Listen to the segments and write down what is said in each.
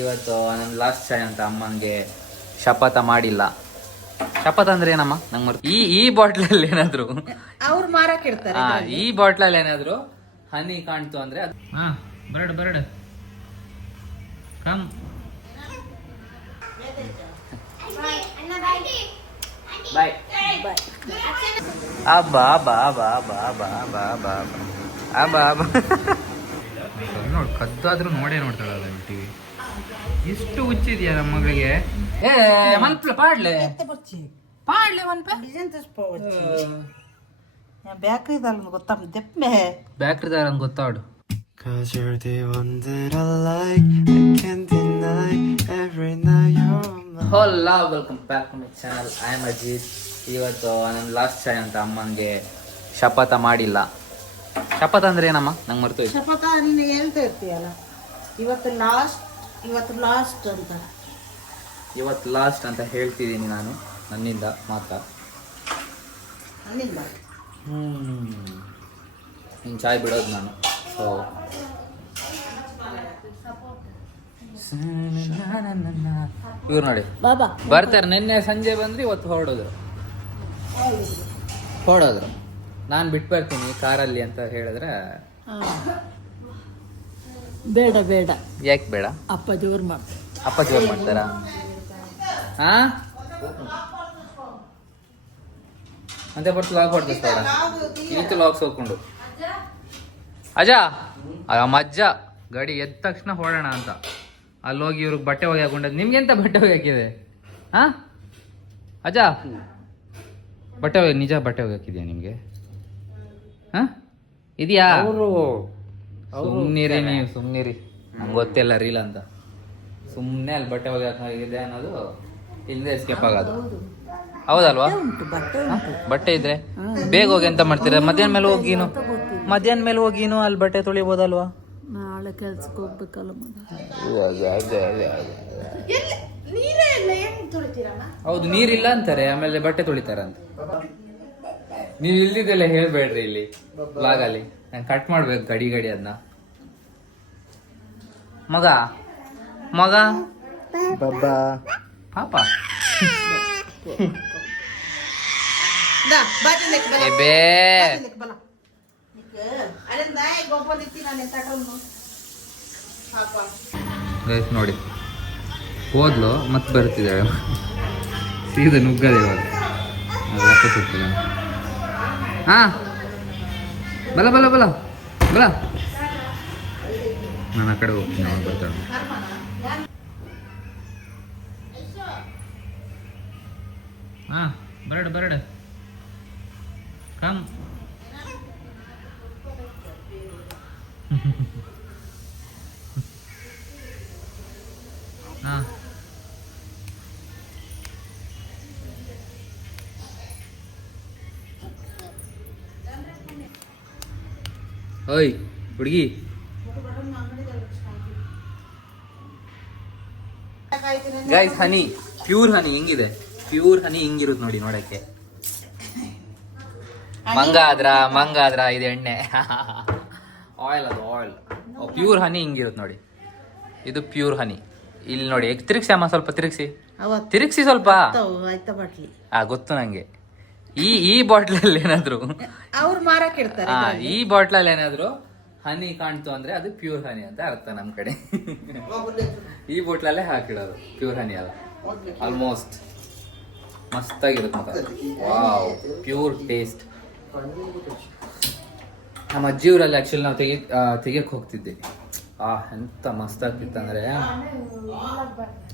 ಇವತ್ತು ನನ್ನ ಲಾಸ್ಟ್ ಚಾಯ್ ಅಂತ ಅಮ್ಮಂಗೆ ಶಪಥ ಮಾಡಿಲ್ಲ. ಶಪಥ ಅಂದ್ರೆ ಏನಮ್ಮ ನಂಗೆ ಮರ್ತು. ಈ ಬಾಟ್ಲಲ್ಲಿ ಏನಾದ್ರು ಅವ್ರು ಮಾರಕ್ಕೆ ಇರ್ತಾರೆ. ಈ ಬಾಟ್ಲಲ್ಲಿ ಏನಾದ್ರು ಹನಿ ಕಾಣ್ತು ಅಂದ್ರೆ ಬರಡ್ ಕಮ್ ಬಾಯ್ ನೋಡ್ ಕದ್ದಾದ್ರೂ ನೋಡೇ ನೋಡ್ತಾಳಲ್ಲ ಟಿವಿ. ಎಷ್ಟು ಹುಚ್ಚಿದ್ಯಾ ನಮ್ಮ ಮಗಳಿಗೆ. ಪಾಡ್ಲೆ ಬೇಕ್ರಿದಲ್ಲ ಗೊತ್ತಾಗ್ದೆ ಬೇಕ್ರಿದಾರ ಗೊತ್ತಾಡು. Cause you're the one that I like, I can't deny. Every night you're mine. Hola, welcome back to my channel. I am Ajit. ಇವತ್ತು ನನ್ನ ಲಾಸ್ಟ್ ಚಾಯ್ ಅಂತ ಅಮ್ಮಂಗೆ ಶಪಥ ಮಾಡಿಲ್ಲ. ಶಪಥ ಅಂದ್ರೆ ಏನಮ್ಮ ನಂಗೆ ಮರ್ತು. ಶಪಥ ನೀನು ಹೇಳ್ತಾ ಇರ್ತೀಯಲ್ಲ, ಇವತ್ತು ಲಾಸ್ಟ್ ಅಂತ ಹೇಳ್ತಿದ್ದೀನಿ ನಾನು ನನ್ನಿಂದ ಮಾತ್ರ. ನೀನು ಚಾಯ್ ಬಿಡೋದು ನಾನು. ಸೊ ಇವ್ರು ನೋಡಿ ಬಾಬಾ ಬರ್ತಾರೆ. ನಿನ್ನೆ ಸಂಜೆ ಬಂದ್ರೆ ಇವತ್ತು ಹೊರಡೋದ್ರು. ನಾನು ಬಿಟ್ಟು ಬರ್ತೀನಿ ಕಾರಲ್ಲಿ ಅಂತ ಹೇಳಿದ್ರೆ ಬೇಡ ಯಾಕೆ ಬೇಡ? ಅಪ್ಪ ಜೋರು ಮಾಡ್ತಾರಾ? ಹಾ ಅಂತೆ ಬರ್ತು ಲಾಕ್ ಹೊಡ್ತಾರೆ ಇವತ್ತು ಲಾಕ್ಸ್ ಹೋಗ್ಕೊಂಡು ಅಜ್ಜ ನಮ್ಮ ಅಜ್ಜ ಗಾಡಿ ಎದ್ದ ತಕ್ಷಣ ಹೊಡೋಣ ಅಂತ ಅಲ್ಲಿ ಹೋಗಿ ಇವ್ರಿಗೆ ಬಟ್ಟೆ ಹೋಗಿ ಹಾಕೊಂಡದ್ದು. ನಿಮ್ಗೆ ಎಂತ ಬಟ್ಟೆ ಹೋಗಿ ಹಾಕಿದೆ? ಹಾ ಅಜ್ಜ ನಿಜ ಬಟ್ಟೆ ಹೋಗಿ ಹಾಕಿದ್ಯಾ ನಿಮ್ಗೆ? ಹಾ ಇದೆಯಾ? ಸುಮ್ನಿರಿ ನೀವು, ಸುಮ್ನಿರಿ. ನಮ್ಗೆ ಗೊತ್ತಿಲ್ಲ ರೀಲ್ ಅಂತ. ಸುಮ್ಮನೆ ಅಲ್ಲಿ ಬಟ್ಟೆ ಹೋಗಿ ಹಾಕಿದೆ ಅನ್ನೋದು ಇಲ್ಲದೆ ಎಸ್ಕೇಪ್ ಆಗೋದು. ಹೌದಲ್ವಾ? ಬಟ್ಟೆ ಇದ್ರೆ ಬೇಗ ಹೋಗಿ ಎಂತ ಮಾಡ್ತೀರಾ? ಮಧ್ಯಾಹ್ನ ಮೇಲೆ ಹೋಗಿನು ಅಲ್ಲಿ ಬಟ್ಟೆ ತೊಳಿಬೋದಲ್ವಾ? ನಾಳೆ ಕೆಲ್ಸಕ್ಕೆ ಹೋಗ್ಬೇಕಲ್ಲ. ಹೌದು, ನೀರಿಲ್ಲ ಅಂತಾರೆ, ಆಮೇಲೆ ಬಟ್ಟೆ ತೊಳಿತಾರಂತ. ನೀವು ಇಲ್ದಿದ್ದೆಲ್ಲ ಹೇಳ್ಬೇಡ್ರಿ ಇಲ್ಲಿ ಬ್ಲಾಗಲ್ಲಿ. ನಾನು ಕಟ್ ಮಾಡ್ಬೇಕು ಗಡಿ ಅದನ್ನ. ಮಗ ಪಾಪ ನೋಡಿ ಹೋದ್ಲು ಮತ್ತೆ ಬರ್ತಿದ್ದಾಳೆ. ಸೀದಾ ನುಗ್ಗದೆ ಇವಾಗ. ಹಾ ಬಲ ನಾನು ಆ ಕಡೆ ಹೋಗ್ತೀನಿ, ಅವಾಗ ಬರ್ತಾಳೆ. ಹಾ ಬರಡ್ ಕಮ್ ಹಾ ಓಯ್ ಹುಡುಗಿ, ಗೈಸ್ ಹನಿ, ಪ್ಯೂರ್ ಹನಿ ಹಿಂಗಿದೆ. ಪ್ಯೂರ್ ಹನಿ ಹಿಂಗಿರುತ್ತೆ ನೋಡಿ ನೋಡಕ್ಕೆ. ಮಂಗ ಆದ್ರ ಇದು ಎಣ್ಣೆ. ಆಯಿಲ್ ಅದು ಆಯಿಲ್. ಪ್ಯೂರ್ ಹನಿ ಹಿಂಗಿರುತ್ತೆ ನೋಡಿ. ಇದು ಪ್ಯೂರ್ ಹನಿ. ಇಲ್ಲಿ ನೋಡಿ ತಿರುಗಿಸಿ ಅಮ್ಮ, ಸ್ವಲ್ಪ ತಿರುಗಿಸಿ ಸ್ವಲ್ಪ. ಗೊತ್ತು ನಂಗೆ. ಈ ಬಾಟ್ಲಲ್ಲಿ ಏನಾದ್ರು ಅವ್ರು ಮಾರಕ್ಕೆ ಇರ್ತಾರೆ. ಈ ಬಾಟ್ಲಲ್ಲಿ ಏನಾದ್ರು ಹನಿ ಕಾಣ್ತು ಅಂದ್ರೆ ಅದು ಪ್ಯೂರ್ ಹನಿ ಅಂತ ಅರ್ಥ ನಮ್ ಕಡೆ. ಈ ಬಾಟ್ಲಲ್ಲೇ ಹಾಕಿಡೋದು ಪ್ಯೂರ್ ಹನಿ ಅಲ್ಲ. ಆಲ್ಮೋಸ್ಟ್ ಮಸ್ತಾಗಿರುತ್ತೆ. Wow, pure taste. ನಮ್ಮ ಅಜ್ಜಿ ಊರಲ್ಲಿ ಆಕ್ಚುಲಿ ನಾವು ತೆಗಿಯಕ್ಕೆ ಹೋಗ್ತಿದ್ದೆ. ಎಂತ ಮಸ್ತ್ ಆಗ್ತಿತ್ತು ಅಂದ್ರೆ.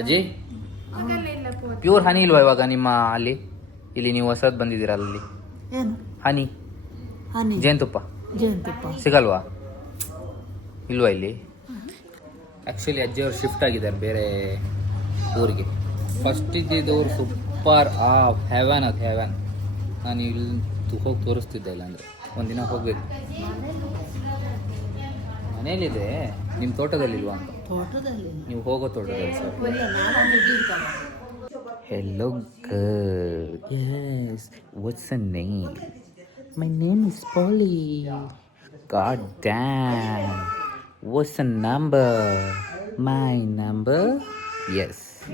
ಅಜ್ಜಿ ಪ್ಯೂರ್ ಹನಿ ಇಲ್ವಾ ಇವಾಗ ನಿಮ್ಮ ಅಲ್ಲಿ? ಇಲ್ಲಿ ನೀವು ಹೊಸದ್ ಬಂದಿದ್ದೀರಲ್ಲ, ಅಲ್ಲಿ ಹನಿ ಜೇನುತುಪ್ಪ ಸಿಗಲ್ವಾ? ಇಲ್ವಾ ಇಲ್ಲಿ? ಆಕ್ಚುಲಿ ಅಜ್ಜಿಯವ್ರು ಶಿಫ್ಟ್ ಆಗಿದ್ದಾರೆ ಬೇರೆ ಊರಿಗೆ. ಫಸ್ಟ್ ಇದ್ದಿದ್ದು ಊರು ಸೂಪರ್. ಹೆವನ್ ಅದು ಹೆವನ್. ನಾನು ಇಲ್ಲಿ ಹೋಗಿ ತೋರಿಸ್ತಿದ್ದೆ. ಇಲ್ಲ ಅಂದರೆ ಒಂದಿನ ಹೋಗ್ಬೇಕು. ಮನೇಲಿದೆ, ನಿಮ್ಮ ತೋಟದಲ್ಲಿಲ್ವಾ ಅಂತ? ನೀವು ಹೋಗೋ ತೋಟದಲ್ಲಿ sir. Hello girl. Yes. What's your name? My name is Polly. God damn. What's the number? My number, yes.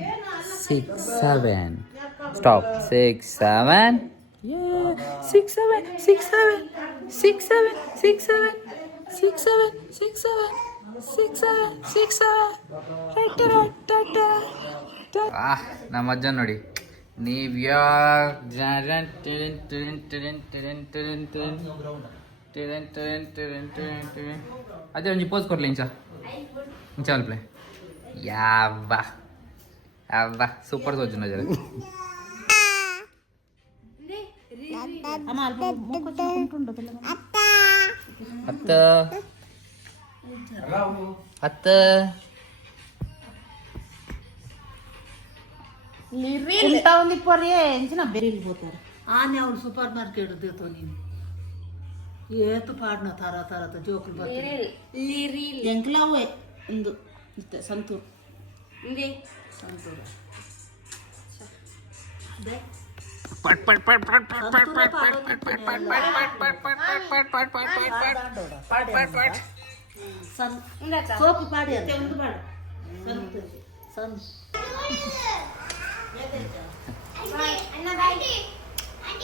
6, 7. Stop. 6, 7. Yeah. 6, 7. 6, 7. 6, 7. 6, 7. 6, 7. 6, 7. 6, 7. 6, 7. ನಮ್ಮ ಅಜ್ಜ ನೋಡಿ. ನೀವು ಅದೇ ಒಂಜಿ ಪೋಸ್ ಕೊಡ್ಲಿ ಇಂಚ ಅಲ್ಪ್ಲೆ ಯಾವ್ವ ಅವ್ವ ಸೂಪರ್ ತೋಜು ನಜರ ಅತ್ತ ಅತ್ತ ఆనే ఆవిడ సూపర్ మార్కెట్ దిగుతా నేను ఏతు పాడిన తర్వాత జోకులు పడుతుంది ఎంకలావే ఇందు ఇంతే సంతూర్ సంతూర్ ಪಟ್ ಪಟ್ ಪಟ್ ಪಟ್ ಪಟ್ ಪಟ್ ಪಟ್ ಪಟ್ ಪಟ್ ಪಟ್ ಪಟ್ ಪಟ್ సోపు పాడి ముందు పాడు సంతూర్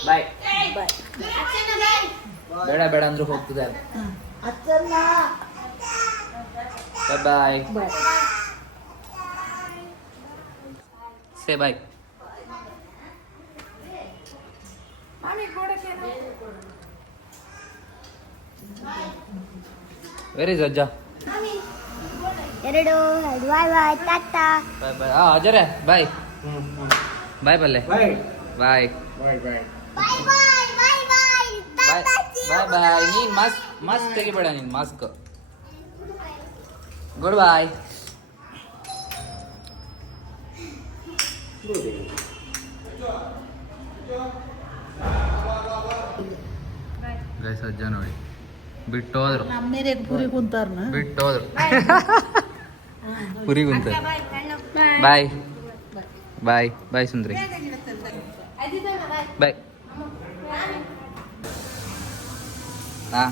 ಬಾಯ್ ಬೇಡ ಬೇಡ ಅಂದ್ರೂ ಹೋಗ್ತದೆ ಬಾಯ್ ಸೇ ಬಾಯ್ ವೆರ್ ಇಸ್ ಅಜ್ಜ 2 ಬಾಯ್ ಬಾಯ್ ಟಾಟಾ ಬಾಯ್ ಬಾಯ್ ಅಜರೆ ಬಾಯ್ ಬಾಯ್ ಬಲ್ಲೆ ಬಾಯ್ ಬಾಯ್ ಬಾಯ್ ಬಾಯ್ ಬಾಯ್ ಬಾಯ್ ಬಾಯ್ ಬಾಯ್ ಬಾಯ್ ನೀನ್ ಮಾಸ್ಕ್ ತೆಗಿಬೇಡ ನೀನ್ ಮಾಸ್ಕ್ ಗುಡ್ ಬಾಯ್ ಗೈಸ್ ಅಜ್ಜ ನೋಡಿ ಬಿಟ್ಟೋದ್ರು ಪುರಿ ಕುಂತಾರ್ನ ಬಿಟ್ಟೋದ್ರು ಪುರಿ ಕುಂತ ಬಾಯ್ ಬಾಯ್ ಬಾಯ್ ಸುಂದ್ರಿ ಬಾಯ್ ಹಾ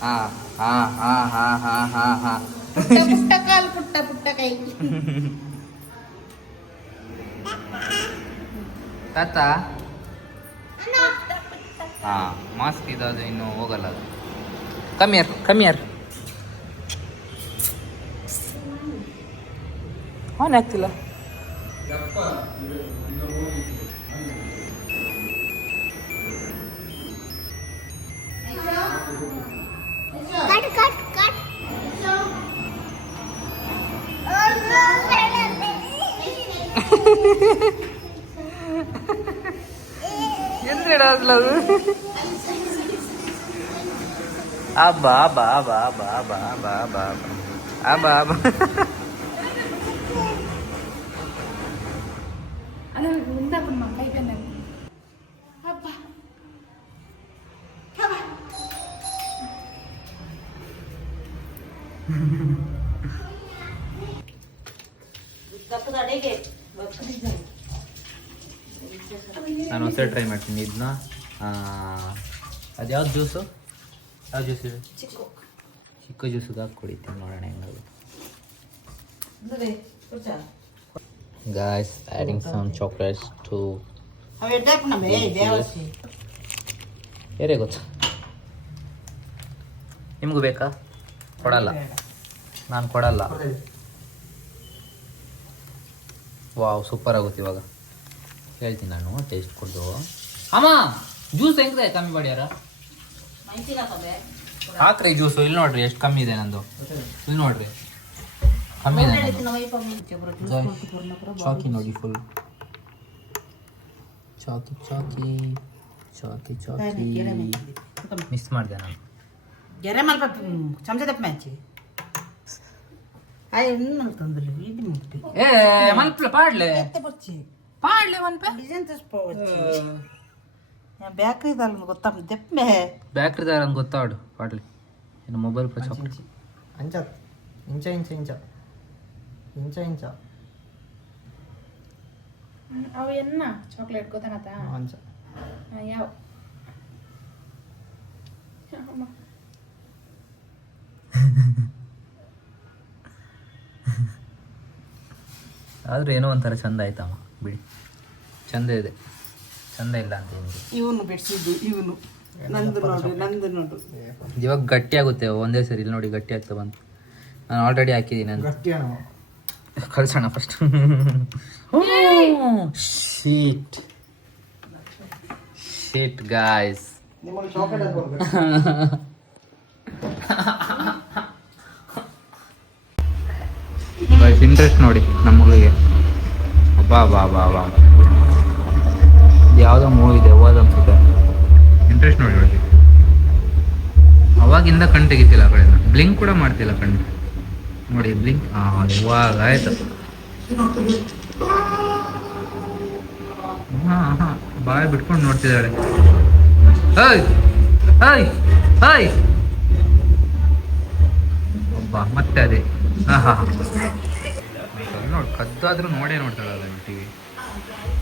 ಹಾ ಹಾ ಹಾ ಹಾ ಹಾ ಹಾ ಹಾ ಪುಟ್ಟ ಕಾಲು ಪುಟ್ಟ ಕೈ ತಾತ ಹಾ ಮಾಸ್ಕ್ ಇದಾದ್ರೆ ಇನ್ನು ಹೋಗಲ್ಲ ಅದು ಕಮ್ಮಿಯರ್ ಆನ್ ಆಗ್ತಿಲ್ಲ ಕಟ್ ಎಂದ್ರೇಡ ಅದು ಅಬ್ಬಾ ಬಾ ಬಾ ಬಾ ಬಾ ಬಾ ಬಾ ಅಬ್ಬಾ ಬಾ ನಾನು ಹೊಸ ಟ್ರೈ ಮಾಡ್ತೀನಿ ಇದನ್ನ ಅದು ಯಾವ್ದು ಜ್ಯೂಸು ಯಾವ ಜ್ಯೂಸ್ ಇದೆ ಚಿಕ್ಕ ಜ್ಯೂಸಿಗೆ ಹಾಕಿ ಕುಡಿತೀನಿ ನೋಡೋಣ ಹೆಂಗಾಗುತ್ತೆ guys adding some chocolates to ಏರೇ ಗೊತ್ತಾ ನಿಮಗೂ ಬೇಕಾ ಕೊಡಲ್ಲ ನಾನು ಕೊಡಲ್ಲ ವಾವ್ ಸೂಪರ್ ಆಗುತ್ತೆ ಇವಾಗ ಹೇಳ್ತೀನಿ ನಾನು ಟೇಸ್ಟ್ ಕೊಡ್ದು ಅಮ್ಮ ಜ್ಯೂಸ್ ಹೆಂಗಿದೆ ಕಮ್ಮಿ ಮಾಡ್ಯಾರ ಹಾಕ್ರಿ ಜ್ಯೂಸು ಇಲ್ಲಿ ನೋಡ್ರಿ ಎಷ್ಟು ಕಮ್ಮಿ ಇದೆ ನಂದು ಇಲ್ಲಿ ನೋಡ್ರಿ ಕಮ್ಮಿ ಇದೆ ಚಾಕಿ ನೋಡಿ ಫುಲ್ ಚಾಕಿ ಚಾಕಿ ಚಾಕಿ ಚಾಕಿ ಮಿಸ್ ಮಾಡಿದೆ ನಾನು ಗೆರೆ ಮಲ್ಪ ಚಮಚ ತಪ್ಪ ಮ್ಯಾಚಿ ಆಯ್ ಏನು ತಂದಿಲ್ಲ ಇದು ಮುಟ್ಟಿ ಏ ಮಲ್ಪಲ ಪಾಡ್ಲೆ ಬರ್ಚಿ ಪಾಡ್ಲೆ ಮಲ್ಪೆ ಡಿಸೈನ್ ತಸ್ಪೋವಚ್ಚಿ ಬ್ಯಾಕ್ರಿದಲ್ಲ ಗೊತ್ತಾಮ್ ದೆಪ್ಪೆ ಬ್ಯಾಕ್ರಿದಾರ ಅಂತ ಗೊತ್ತಾಡು ಪಾಡ್ಲಿ ಏನು ಮೊಬೈಲ್ ಪರ ಚಾಕ್ಲೇಟ್ ಅಂಚ ಇಂಚ ಇಂಚ ಇಂಚ ಇಂಚ ಇಂಚ ಅವು ಎನ್ನ ಚಾಕ್ಲೇಟ್ ಗೊತ್ತಾನತ ಅಂಚ ಯಾವ ಆದರೂ ಏನೋ ಒಂಥರ ಚಂದ ಆಯ್ತಮ್ಮ ಬಿಡಿ, ಚಂದ ಇದೆ, ಚಂದ ಇಲ್ಲ ಅಂತ ಏನಿದೆ. ಇವನು ಬಿಡಿಸಿದ್ದು ಇವನು ನಂದು ನೋಡು ಇವಾಗ ಗಟ್ಟಿ ಆಗುತ್ತೆ ಒಂದೇ ಸರಿ. ಇಲ್ಲಿ ನೋಡಿ ಗಟ್ಟಿ ಆಗ್ತಾ ಬಂತು. ನಾನು ಆಲ್ರೆಡಿ ಹಾಕಿದ್ದೀನಿ ಅಂತ. ಕಳ್ಸೋಣ first. Sheet sheet guys. Interest ನೋಡಿ ನಮ್ಮ ಮಗಳಿಗೆ. ಬಾ ಬಾ ಬಾ ಬಾ ಯಾವುದೋ ಮೂವಿ ಇದೆ ಹೋದ ಅನ್ಸುತ್ತೆ. ಇಂಟ್ರೆಸ್ಟ್ ನೋಡಿ ನೋಡಿ, ಅವಾಗಿಂದ ಕಣ್ ತೆಗಿತಿಲ್ಲ ಆ ಕಡೆಯಿಂದ. ಬ್ಲಿಂಕ್ ಕೂಡ ಮಾಡ್ತಿಲ್ಲ ಕಣ್ಣು ನೋಡಿ. ಬ್ಲಿಂಕ್ ಇವಾಗ ಆಯ್ತು. ಹಾಂ ಬಾಯ್ ಬಿಟ್ಕೊಂಡು ನೋಡ್ತಿದ್ದಾಳೆ. ಹೇಯ್ ಹೇಯ್ ಹೇಯ್ ಒಬ್ಬ ಮತ್ತೆ ಅದೇ. ಹಾಂ ನೋಡಿ, ಕದ್ದಾದ್ರೂ ನೋಡೇ ನೋಡ್ತಾಳಲ್ಲ ಟಿವಿ.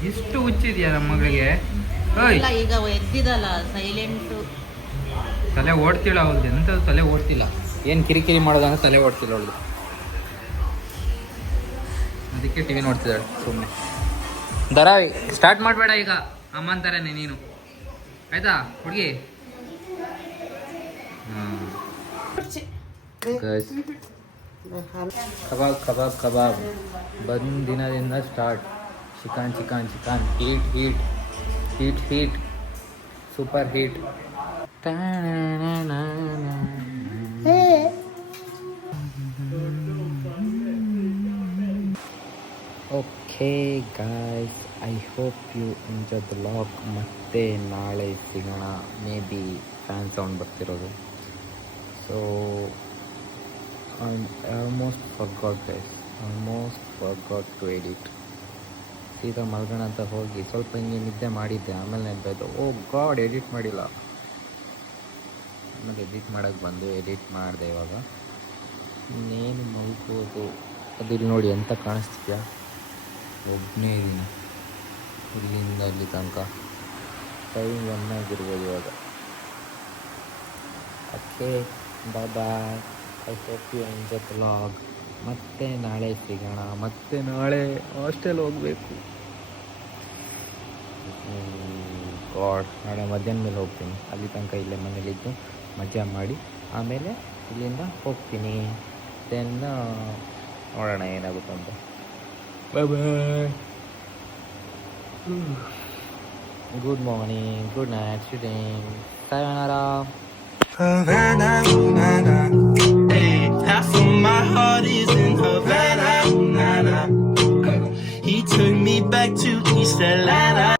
ಇಷ್ಟು ಹುಚ್ಚಿದ್ಯಾ ನಮ್ಮ ಮಗಳಿಗೆ. ಹೇಯ್ ಈಗ ಎದ್ದಿದಲ್ಲ ಸೈಲೆಂಟು. ತಲೆ ಓಡ್ತಿಲ್ಲ ಅವಳ್ದು, ಎಂಥದ್ದು ತಲೆ ಓಡ್ತಿಲ್ಲ. ಏನು ಕಿರಿಕಿರಿ ಮಾಡೋದಂದ್ರೆ ತಲೆ ಓಡ್ತಿಲ್ಲ ಅವಳ್ದು. ಅದಕ್ಕೆ ಟಿವಿ ನೋಡ್ತಿದ್ದಾಳೆ ಸುಮ್ಮನೆ. ದರಾವಿ ಸ್ಟಾರ್ಟ್ ಮಾಡಬೇಡ ಈಗ, ಅಮ್ಮನ ಥರನೇ ನೀನು, ಆಯ್ತಾ ಹುಡುಗಿ? ಕಬಾಬ್ ಕಬಾಬ್ ಕಬಾಬ್ ಬಂದ ದಿನದಿಂದ start. Chicken chicken chicken heat heat heat heat super heat. Okay guys, I hope you enjoy the vlog. ಮತ್ತೆ ನಾಳೆ ಸಿಗೋಣ. ಮೇ ಬಿ ಫ್ಯಾನ್ ಸೌಂಡ್ ಬರ್ತಿರೋದು. So almost forgot guys, almost forgot to edit. ಸೀದಾ ಮಲ್ಗೋಣ ಅಂತ ಹೋಗಿ ಸ್ವಲ್ಪ ಹಿಂಗೆ ನಿದ್ದೆ ಮಾಡಿದ್ದೆ. ಆಮೇಲೆ ನೆನಪಾಯ್ತು, ಓ ಗಾಡ್ ಎಡಿಟ್ ಮಾಡಿಲ್ಲ. ಆಮೇಲೆ ಎಡಿಟ್ ಮಾಡೋಕ್ಕೆ ಬಂದು ಎಡಿಟ್ ಮಾಡಿದೆ. ಇವಾಗ ಇನ್ನೇನು ಮಲ್ಕೋದು. ಅದು ಇಲ್ಲಿ ನೋಡಿ ಎಂತ ಕಾಣಿಸ್ತಿದ್ಯಾ, ಒಬ್ಬನೇ ಇದ್ದೀನಿ ಇಲ್ಲಿಂದ ಅಲ್ಲಿ ತನಕ. ಟೈಮ್ 1 ಆಗಿರ್ಬೋದು ಇವಾಗ. Okay bye bye. I hope you enjoy the vlog. ಮತ್ತೆ ನಾಳೆ ಸಿಗೋಣ. ಮತ್ತೆ ನಾಳೆ ಹಾಸ್ಟೆಲ್ ಹೋಗಬೇಕು. ಗಾಡ್, ನಾಳೆ ಮಧ್ಯಾಹ್ನ ಮೇಲೆ ಹೋಗ್ತೀನಿ. ಅಲ್ಲಿ ತನಕ ಇಲ್ಲೇ ಮನೇಲಿದ್ದು ಮಜಾ ಮಾಡಿ ಆಮೇಲೆ ಇಲ್ಲಿಂದ ಹೋಗ್ತೀನಿ. ದೆನ್ ನೋಡೋಣ ಏನಾಗುತ್ತೆ ಅಂತ. Bye bye. Good morning, good night, student. sayonara. Havana, ooh, na, na. Hey, half of my heart is in Havana, ooh, na, na. He took me back to East Atlanta.